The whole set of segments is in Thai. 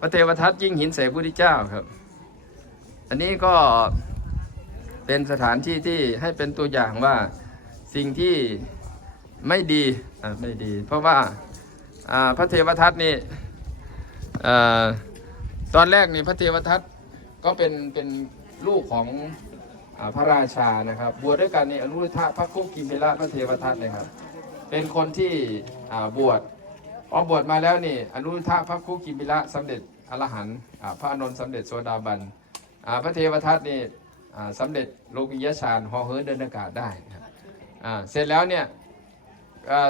พระเทวทัตยิ่งหินใส่พระพุทธเจ้าครับ อันนี้ก็เป็นสถานที่ที่ให้เป็นตัวอย่างว่าสิ่งที่ไม่ดีไม่ดี เพราะว่าพระเทวทัตนี่อตอนแรกนี่พระเทวทัตก็เป็นเป็นลูกของอพระราชานะครับบวชด้วยกันนี่อนุรุทธะพระคุกิมิละพระเทวทัตนะครับ เป็นคนที่บวช พอกบวชมาแล้วนี่ อนุรุทธะพระคุกิมิละสำเร็จอรหันต์พระอนนท์สำเร็จโสดาบันพระเทวทัตนี่อ่าสำเร็จโลกิยฌานหอเหินเดินอากาศได้เสร็จแล้วเนี่ย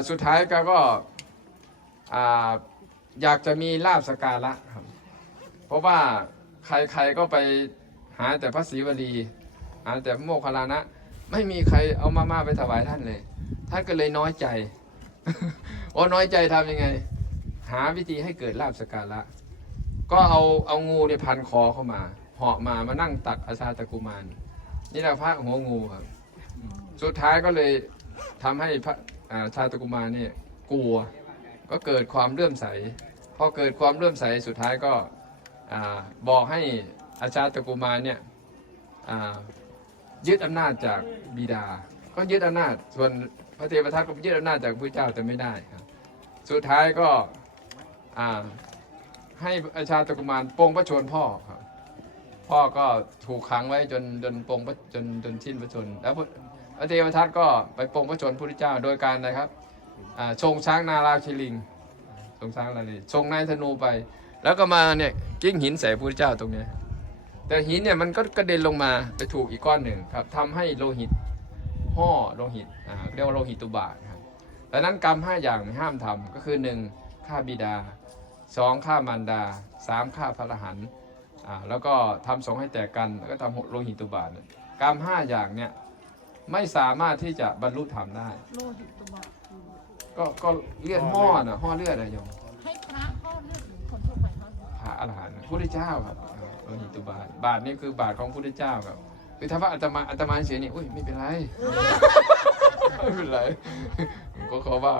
สุดท้ายก็ก็อ่าอยากจะมีลาบสการะครับเพราะว่าใครๆก็ไปหาแต่พระศรีวลีหาแต่พระโมคคลลานะ ไม่มีใครเอามาม่าไปถวายท่านเลย ท่านก็เลยน้อยใจ โอ้น้อยใจทำยังไง หาวิธีให้เกิดลาบสการะก็เอาเอางูเนี่ยพันคอเข้ามาเหาะมามานั่งตักอาชาตะกุมารนี่แหละพระหัวงูครับสุดท้ายก็เลยทำให้พระอาชาตะกุมารเนี่ยกลัว ก็เกิดความเลื่อมใสพอเกิดความเลื่อมใสสุดท้ายก็บอกให้อาชาตะกุมารเนี่ยยึดอำนาจจากบิดา ก็ยึดอำนาจส่วน พระเทวทัตก็ยึดอำนาจจากพระเจ้าแต่ไม่ได้ครับ สุดท้ายก็ให้อาชาตกุมารปรงพระชนพ่อครับพ่อก็ถูกขังไว้จนจนปรงพระจนจนสิ้นพระชน แล้วพระพระเทวทัตก็ไปปรงพระชนพระพุทธเจ้าโดยการนะครับชงช้างนาราคิลิงชงช้างนาราคิลิงชงนายธนูไป แล้วก็มาเนี่ยกิ้งหินใส่พระพุทธเจ้าตรงเนี้ยแต่หินเนี่ยมันก็กระเด็นลงมาไปถูกอีกก้อนหนึ่งครับทำให้โลหิต ห่อโลหิตอ่าเรียกว่าโลหิตตุบาทครับดังนั้นกรรมห้าอย่างห้ามทำก็คือหนึ่งฆ่าบิดาสองฆ่ามารดาสามฆ่าพระอรหันต์อ่าแล้วก็ทำสงฆ์ให้แตกกันแล้วก็ทำโลหิตตุบาทเนี่ยกรรมห้าอย่างเนี่ยไม่สามารถที่จะบรรลุธรรมได้โลหิตบาทคือก็ก็เลือดห่อนะห่อเลือดอะไรโยมให้พระข้อเลือดหรือคนทั่วไปเขาพระอรหันต์พุทธเจ้าครับอ่าโลหิตตุบาทบาทนี่คือบาทของพุทธเจ้าครับ คือถ้าว่าอาตมาอาตมาเสียนี่อุ้ยไม่เป็นไร ไม่เป็นไรก็เขาว่า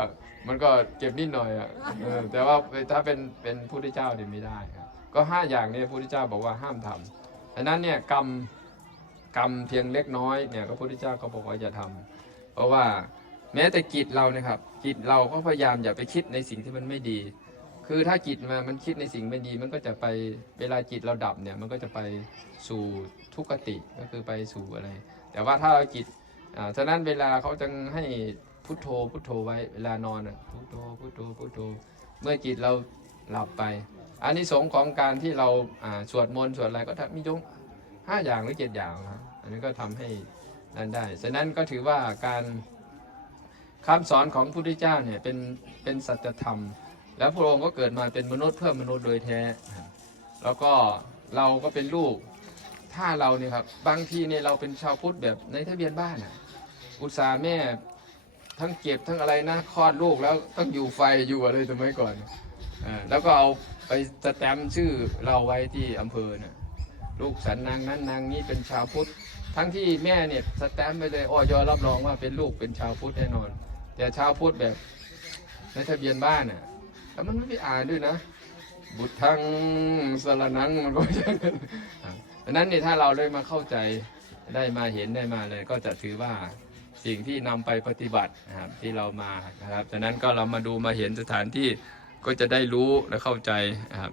มันก็เก็บนิดหน่อยอะเออแต่ว่าถ้าเป็นเป็นพุทธเจ้าเนี่ยไม่ได้ครับ ก็ห้าอย่างนี้พุทธเจ้าบอกว่าห้ามทำดังนั้นเนี่ยกรรมกรรมเพียงเล็กน้อยเนี่ยก็พุทธเจ้าก็บอกว่าอย่าทำเพราะว่าแม้แต่จิตเรานะครับจิตเราก็พยายามอย่าไปคิดในสิ่งที่มันไม่ดี คือถ้าจิตมามันคิดในสิ่งไม่ดี มันก็จะไปเวลาจิตเราดับเนี่ยมันก็จะไปสู่ทุกขติก็คือไปสู่อะไร แต่ว่าถ้าเราจิตอ่าฉะนั้นเวลาเขาจึงให้พุทโธพุทโธไว้เวลานอนอะพุทโธพุทโธพุทโธเมื่อจิตเราหลับไปอันนี้สงของการที่เราอ่าสวดมนต์สวดอะไรก็ทำมียงห้าอย่างหรือเจ็ดอย่างครับอันนี้ก็ทำให้นั่นได้ฉะนั้นก็ถือว่าการคำสอนของพระพุทธเจ้าเนี่ยเป็นเป็นสัจธรรม แล้วพระองค์ก็เกิดมาเป็นมนุษย์เพื่อมนุษย์โดยแท้ แล้วก็เราก็เป็นลูก ถ้าเราเนี่ยครับ บางทีเนี่ยเราเป็นชาวพุทธแบบในทะเบียนบ้านอะ อุตส่าห์แม่ทั้งเก็บทั้งอะไรนะคลอดลูกแล้วต้องอยู่ไฟอยู่อะไรสมัยก่อนอ่าแล้วก็เอาไปสแตมป์ชื่อเราไว้ที่อำเภอน่ะลูกสันนางนั้นนางนี้เป็นชาวพุทธ ทั้งที่แม่เนี่ยสแตมป์ไปเลยอ้อยอรับรองว่าเป็นลูกเป็นชาวพุทธแน่นอน แต่ชาวพุทธแบบในทะเบียนบ้านน่ะ แต่มันไม่ไปอ่านด้วยนะ บุตรทั้งสารนังมันก็ไม่ใช่กันดังนั้นเนี่ยถ้าเราได้มาเข้าใจได้มาเห็นได้มาเลย ก็จะถือว่าสิ่งที่นำไปปฏิบัตินะครับที่เรามานะครับดังนั้นก็เรามาดูมาเห็นสถานที่ก็จะได้รู้และเข้าใจนะครับ